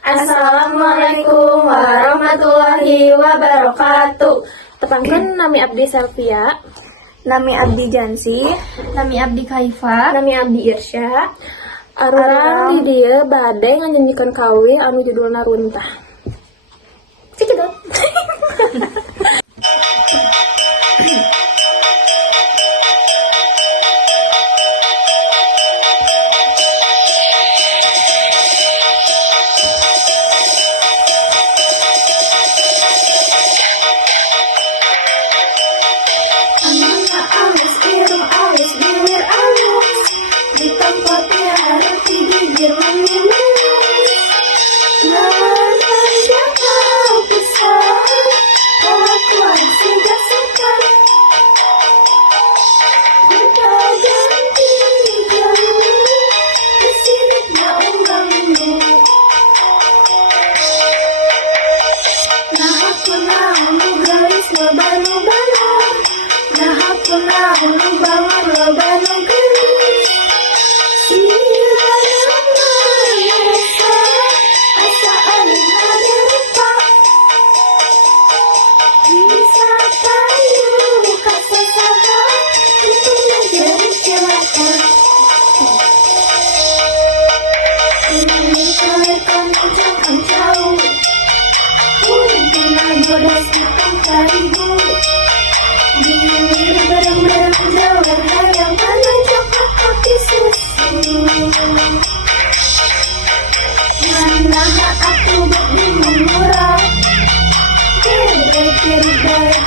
Assalamualaikum warahmatullahi wabarakatuh. Tepangkan nami abdi Selvia, Nami abdi Jansi, Nami abdi Kaifa, nami abdi Irsya. Arurang di dieu bade nganjanjikeun kawin anu judulna Runtah. Cikedot.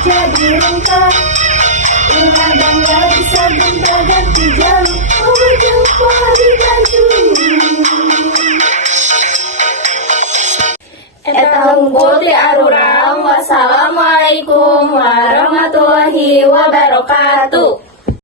Jadi rengkah, ila bangga bisa ganti jalur. Berjumpa di Bandung. Eta hungkul ti arurang. Wassalamualaikum warahmatullahi wabarakatuh.